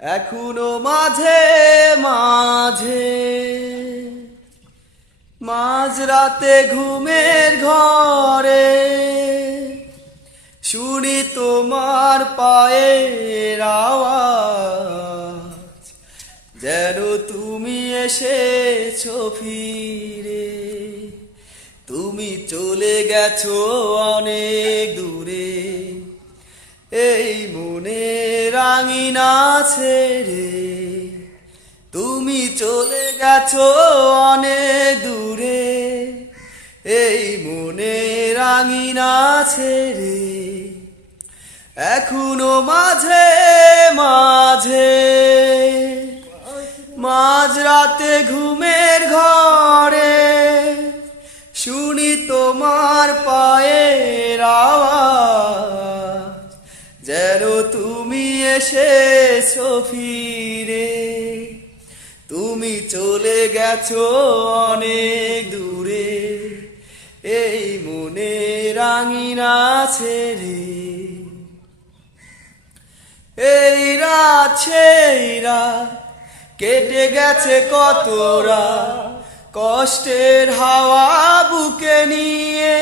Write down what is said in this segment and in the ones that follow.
এখনো মাঝে মাঝে মাঝরাতে ঘুমের ঘরে শুনি তোমার পায়ের আওয়াজ, যেন তুমি এসেছো ফিরে। তুমি চলে গেছো অনেক দূরে, এই মনে রাঙিনা ছেড়ে। তুমি চলে গেছো অনেক দূরে, এই মনে রাঙিনা ছেড়ে। এখনো মাঝে মাঝে মাঝরাতে ঘুমের ঘরে শুনি তোমার পায়ের আওয়াজ, যেন তুমি এসেছো ফিরে। তুমি চলে গেছো অনেক দূরে, এই মনে রাঙিনা ছেড়ে। এই রাত সেই রাত কেটে গেছে কত রাত, কষ্টের হাওয়া বুকে নিয়ে।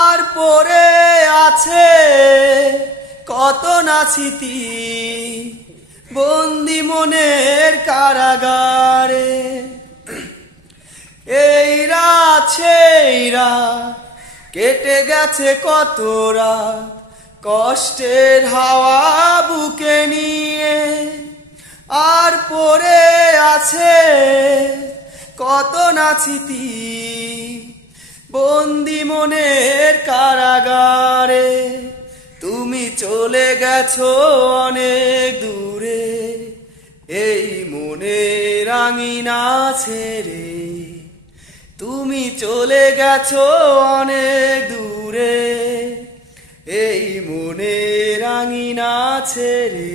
আর পড়ে আছে কত না স্মৃতি, বন্দি মনের কারাগারে। এই রাত সেই রাত কেটে গেছে কত রাত, কষ্টের হাওয়া বুকে নিয়ে। আর পড়ে আছে কত না স্মৃতি, বন্দি মনের কারাগারে। তুমি চলে গেছো অনেক দূরে, এই মনে রাঙিনা ছেড়ে। তুমি চলে গেছো অনেক দূরে, এই মনে রাঙিনা ছেড়ে।